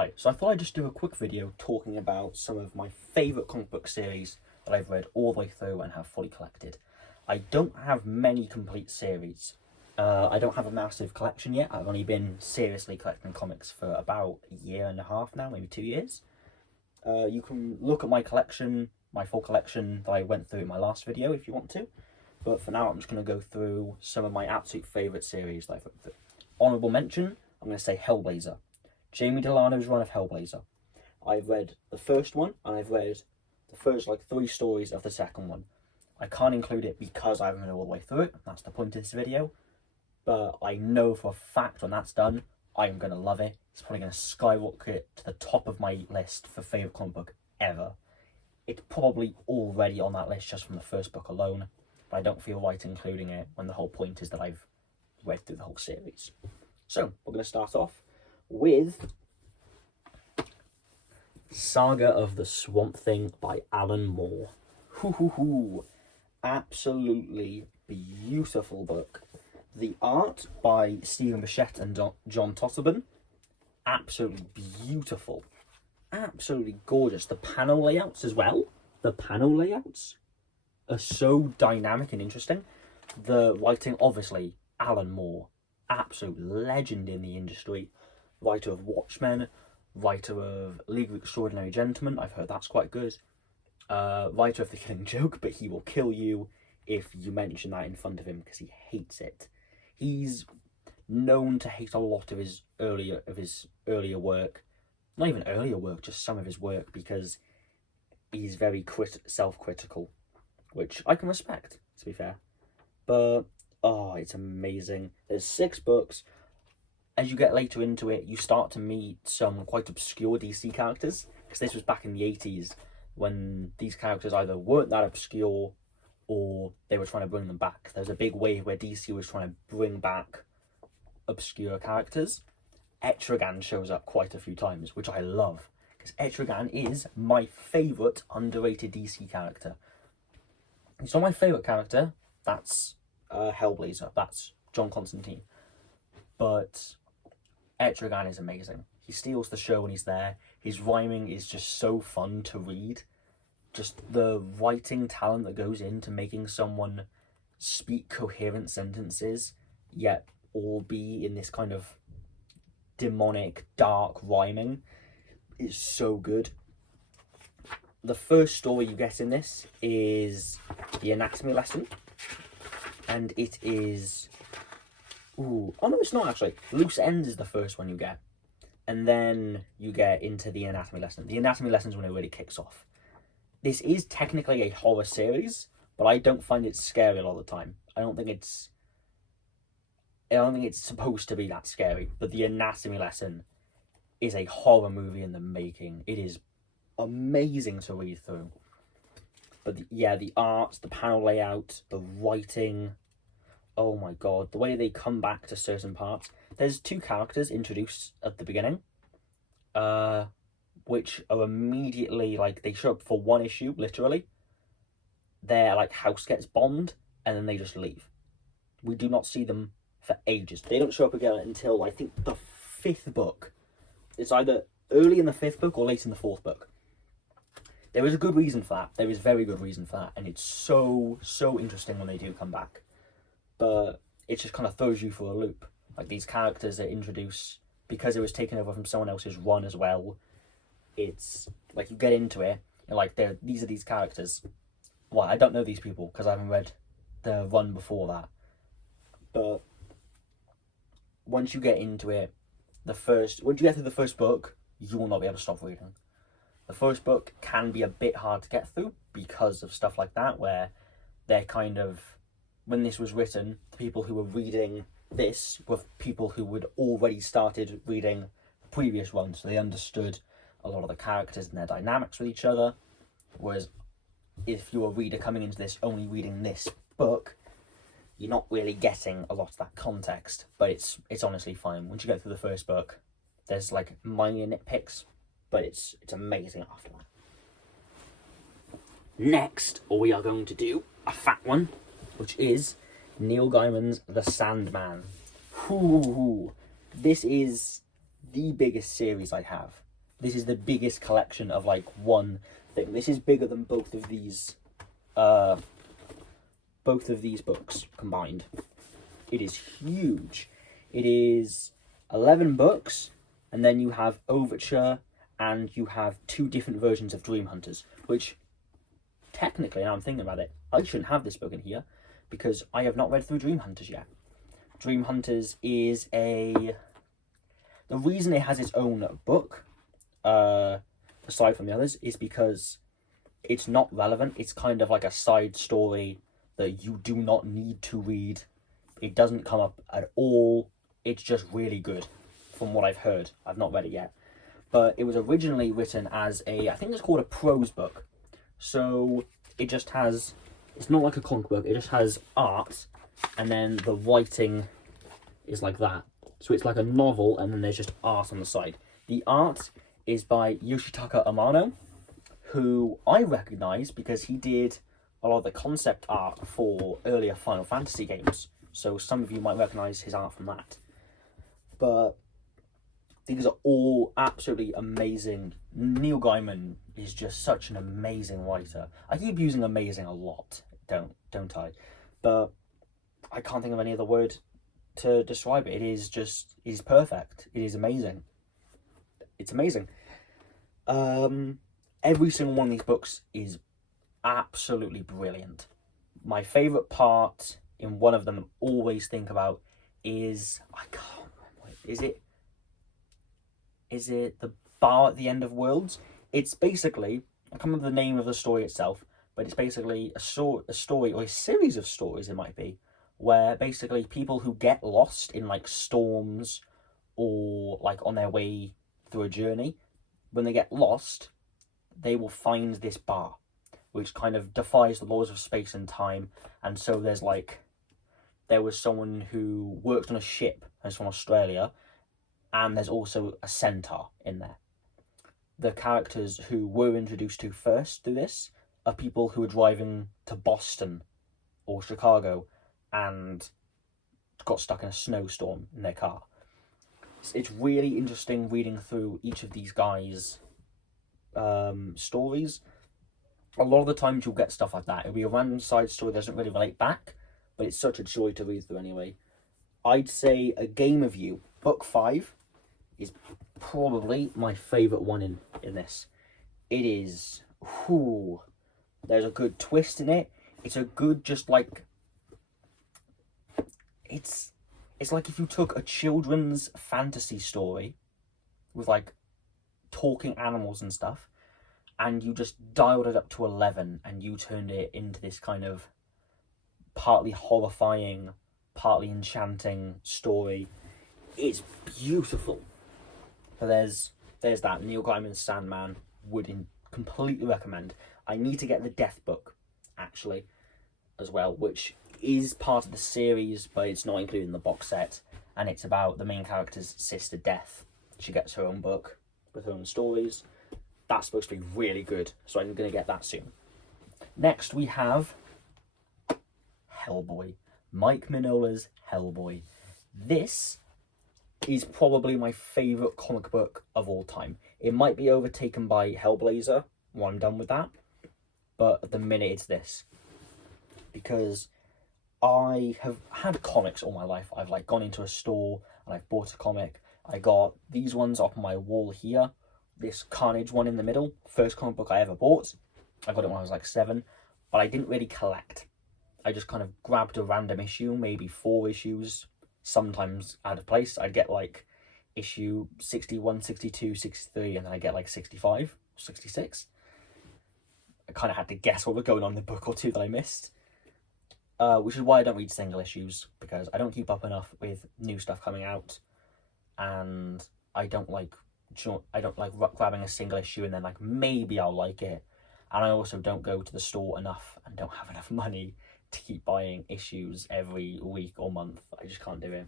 Hi, so I thought I'd just do a quick video talking about some of my favourite comic book series that I've read all the way through and have fully collected. I don't have many complete series. I don't have a massive collection yet. I've only been seriously collecting comics for about a year and a half now, maybe 2 years. You can look at my collection, my full collection that I went through in my last video if you want to. But for now, I'm just going to go through some of my absolute favourite series that I've read through. Honourable mention, I'm going to say Hellblazer. Jamie Delano's run of Hellblazer. I've read the first one, and I've read the first 3 stories of the second one. I can't include it because I haven't read all the way through it. That's the point of this video. But I know for a fact when that's done, I am going to love it. It's probably going to skyrocket to the top of my list for favourite comic book ever. It's probably already on that list just from the first book alone, but I don't feel right including it when the whole point is that I've read through the whole series. So, we're going to start off with Saga of the Swamp Thing by Alan Moore. Absolutely beautiful book. The art by Stephen Bichette and John Totterman, absolutely beautiful. Absolutely gorgeous. The panel layouts as well. The panel layouts are so dynamic and interesting. The writing, obviously, Alan Moore, absolute legend in the industry. Writer of Watchmen, writer of League of Extraordinary Gentlemen. I've heard that's quite good. Writer of The Killing Joke, but he will kill you if you mention that in front of him because he hates it. He's known to hate a lot of his earlier work. Not even earlier work, just some of his work, because he's very self-critical, which I can respect, to be fair. But, oh, it's amazing. There's 6 books. As you get later into it, you start to meet some quite obscure DC characters, because this was back in the 80s, when these characters either weren't that obscure, or they were trying to bring them back. There's a big wave where DC was trying to bring back obscure characters. Etrigan shows up quite a few times, which I love, because Etrigan is my favourite underrated DC character. He's not my favourite character, that's Hellblazer, that's John Constantine. But Etrigan is amazing. He steals the show when he's there. His rhyming is just so fun to read. Just the writing talent that goes into making someone speak coherent sentences, yet all be in this kind of demonic, dark rhyming is so good. The first story you get in this is the anatomy lesson, and it is... oh no, it's not actually. Loose Ends is the first one you get, and then you get into the anatomy lesson. The anatomy lesson is when it really kicks off. This is technically a horror series, but I don't find it scary a lot of the time. I don't think it's supposed to be that scary, but the anatomy lesson is a horror movie in the making. It is amazing to read through. But the art, the panel layout, the writing, oh my god, the way they come back to certain parts. There's 2 characters introduced at the beginning, which are immediately, they show up for 1 issue, literally. Their, house gets bombed, and then they just leave. We do not see them for ages. They don't show up again until, I think, the 5th book. It's either early in the 5th book or late in the 4th book. There is a good reason for that. There is very good reason for that, and it's so interesting when they do come back. But it just kind of throws you for a loop. These characters are introduced because it was taken over from someone else's run as well. It's you get into it and these are these characters. Well, I don't know these people because I haven't read the run before that. But once you get into it, once you get through the first book, you will not be able to stop reading. The first book can be a bit hard to get through because of stuff like that, where they're kind of, when this was written, the people who were reading this were people who had already started reading the previous one, so they understood a lot of the characters and their dynamics with each other. Whereas if you're a reader coming into this only reading this book, you're not really getting a lot of that context. But it's honestly fine. Once you get through the first book, there's minor nitpicks, but it's amazing after that. Next, we are going to do a fat one, which is Neil Gaiman's The Sandman. This is the biggest series I have. This is the biggest collection of like one thing. This is bigger than both of these books combined. It is huge. It is 11 books, and then you have Overture, and you have 2 different versions of Dream Hunters, which technically, now I'm thinking about it, I shouldn't have this book in here because I have not read through Dream Hunters yet. Dream Hunters is the reason it has its own book, aside from the others, is because it's not relevant. It's kind of like a side story that you do not need to read. It doesn't come up at all. It's just really good, from what I've heard. I've not read it yet. But it was originally written as I think it's called a prose book. So it just has, it's not like a comic book, it just has art, and then the writing is like that. So it's like a novel, and then there's just art on the side. The art is by Yoshitaka Amano, who I recognise because he did a lot of the concept art for earlier Final Fantasy games. So some of you might recognise his art from that. But these are all absolutely amazing. Neil Gaiman is just such an amazing writer. I keep using amazing a lot, don't I? But I can't think of any other word to describe it. It is perfect. It is amazing. It's amazing. Every single one of these books is absolutely brilliant. My favourite part in one of them I always think about is, I can't remember, is it the bar at the end of worlds? It's basically, I can't remember the name of the story itself, but it's basically a story, or a series of stories it might be, where basically people who get lost in like storms or like on their way through a journey, when they get lost, they will find this bar, which kind of defies the laws of space and time. And so there was someone who worked on a ship, and it's from Australia, and there's also a centaur in there. The characters who were introduced to first through this are people who are driving to Boston or Chicago and got stuck in a snowstorm in their car. It's really interesting reading through each of these guys' stories. A lot of the times you'll get stuff like that. It'll be a random side story that doesn't really relate back, but it's such a joy to read through anyway. I'd say A Game of You, book 5, is probably my favourite one in this. It is, there's a good twist in it. It's a good, just like, it's like if you took a children's fantasy story with like talking animals and stuff, and you just dialed it up to 11, and you turned it into this kind of partly horrifying, partly enchanting story. It's beautiful. But there's that. Neil Gaiman's Sandman, would completely recommend. I need to get the Death book, actually, as well, which is part of the series, but it's not included in the box set. And it's about the main character's sister, Death. She gets her own book with her own stories. That's supposed to be really good, so I'm going to get that soon. Next, we have Hellboy. Mike Mignola's Hellboy. This is probably my favourite comic book of all time. It might be overtaken by Hellblazer when I'm done with that, but at the minute it's this. Because I have had comics all my life. I've like gone into a store and I've bought a comic. I got these ones up on my wall here. This Carnage one in the middle. First comic book I ever bought. I got it when I was like 7, but I didn't really collect. I just kind of grabbed a random issue, maybe 4 issues, sometimes out of place. I'd get like issue 61, 62, 63, and then I'd get like 65, 66. I kind of had to guess what was going on in the book or two that I missed. Which is why I don't read single issues, because I don't keep up enough with new stuff coming out, and I don't like grabbing a single issue and then like maybe I'll like it. And I also don't go to the store enough and don't have enough money to keep buying issues every week or month. I just can't do it.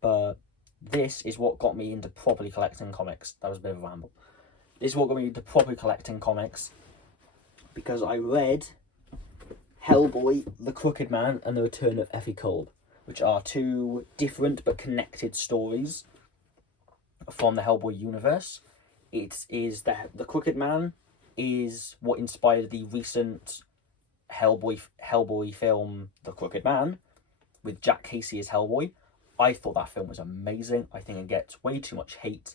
But this is what got me into properly collecting comics. That was a bit of a ramble. This is what got me into properly collecting comics, because I read Hellboy, The Crooked Man, and The Return of Effie Kolb, which are 2 different but connected stories from the Hellboy universe. It is the Crooked Man is what inspired the recent Hellboy film, The Crooked Man, with Jack Casey as Hellboy. I thought that film was amazing. I think it gets way too much hate.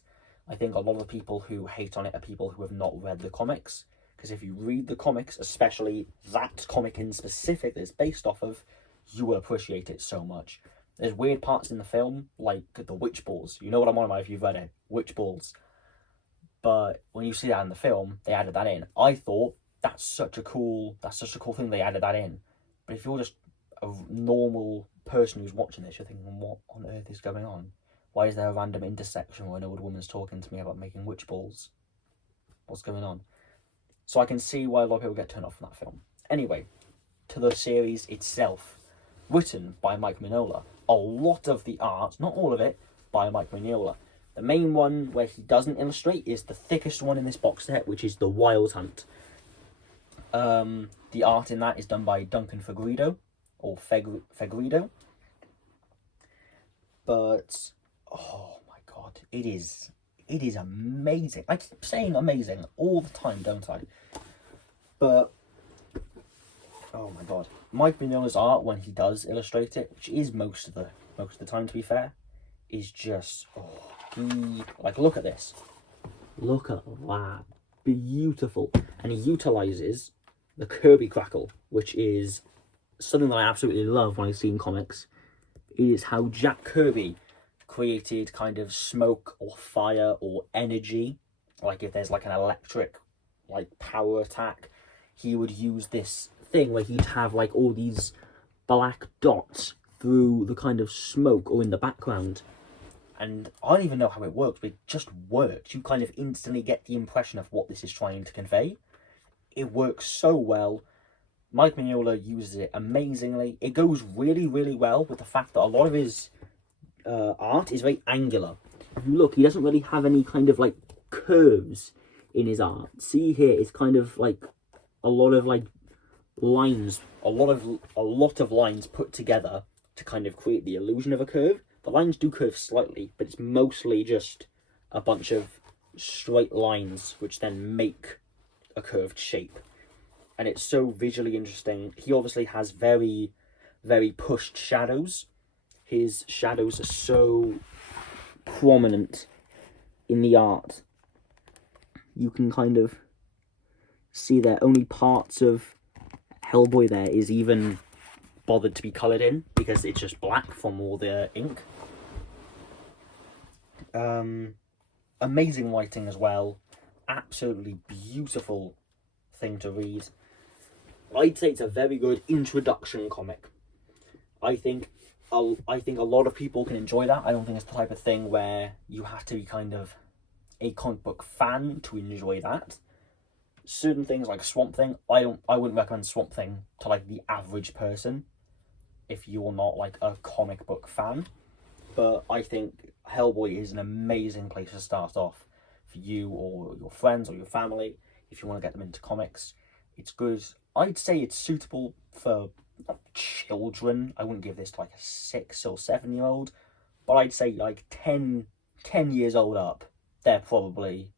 I think a lot of the people who hate on it are people who have not read the comics. Because if you read the comics, especially that comic in specific that it's based off of, you will appreciate it so much. There's weird parts in the film, like the witch balls. You know what I'm on about if you've read it. Witch balls. But when you see that in the film, they added that in. I thought that's such a cool thing they added that in. But if you're just a normal person who's watching this, you're thinking, what on earth is going on? Why is there a random intersection where an old woman's talking to me about making witch balls? What's going on? So I can see why a lot of people get turned off from that film. Anyway, to the series itself. Written by Mike Mignola. A lot of the art, not all of it, by Mike Mignola. The main one where he doesn't illustrate is the thickest one in this box set, which is the Wild Hunt. The art in that is done by Duncan Fegredo, or Fegredo. But, oh my god, it is amazing. I keep saying amazing all the time, don't I? But, oh my god. Mike Mignola's art, when he does illustrate it, which is most of the time, to be fair, is just, look at this. Look at that. Beautiful. And he utilises the Kirby crackle, which is something that I absolutely love when I see in comics. It is how Jack Kirby created kind of smoke or fire or energy. Like if there's like an electric power attack, he would use this thing where he'd have like all these black dots through the kind of smoke or in the background. And I don't even know how it works, but it just works. You kind of instantly get the impression of what this is trying to convey. It works so well. Mike Mignola uses it amazingly. It goes really, really well with the fact that a lot of his art is very angular. If you look, he doesn't really have any kind of like curves in his art. See here, it's kind of like a lot of like lines, a lot of lines put together to kind of create the illusion of a curve. The lines do curve slightly, but it's mostly just a bunch of straight lines which then make a curved shape. And it's so visually interesting. He obviously has very, very pushed shadows. His shadows are so prominent in the art. You can kind of see there only parts of Hellboy there is even bothered to be coloured in because it's just black from all the ink. Amazing writing as well. Absolutely beautiful thing to read. I'd say it's a very good introduction comic. I think a lot of people can enjoy that. I don't think it's the type of thing where you have to be kind of a comic book fan to enjoy that. Certain things like Swamp Thing, I wouldn't recommend Swamp Thing to like the average person if you're not like a comic book fan. But I think Hellboy is an amazing place to start off for you or your friends or your family if you want to get them into comics. It's good. I'd say it's suitable for children. I wouldn't give this to like a 6 or 7 year old, but I'd say like 10 years old up, they're probably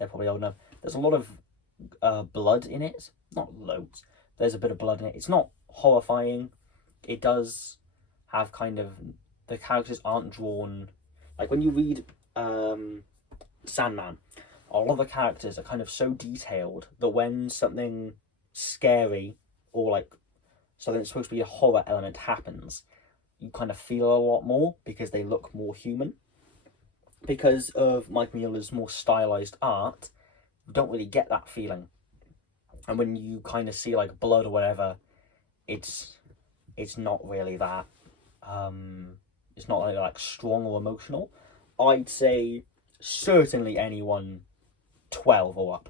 old enough. There's a lot of blood in it. Not loads. There's a bit of blood in it. It's not horrifying. It does have kind of, the characters aren't drawn, like when you read Sandman, a lot of the characters are kind of so detailed that when something scary or like something that's supposed to be a horror element happens, you kind of feel a lot more because they look more human. Because of Mike Mignola's more stylized art, you don't really get that feeling. And when you kind of see like blood or whatever, it's not really that it's not really like strong or emotional. I'd say certainly anyone 12 or up,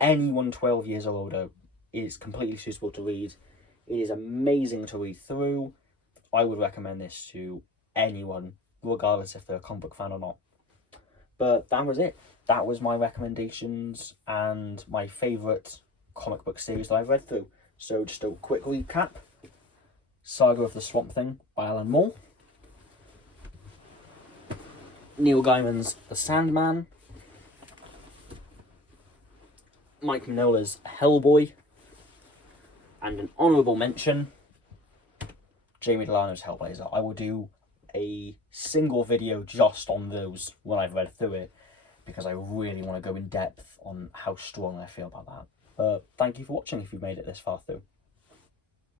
anyone 12 years or older is completely suitable to read. It is amazing to read through. I would recommend this to anyone, regardless if they're a comic book fan or not. But that was it. That was my recommendations and my favourite comic book series that I've read through. So just a quick recap. Saga of the Swamp Thing by Alan Moore. Neil Gaiman's The Sandman. Mike Mignola's Hellboy, and an honourable mention, Jamie Delano's Hellblazer. I will do a single video just on those when I've read through it, because I really want to go in depth on how strong I feel about that. Thank you for watching if you've made it this far through.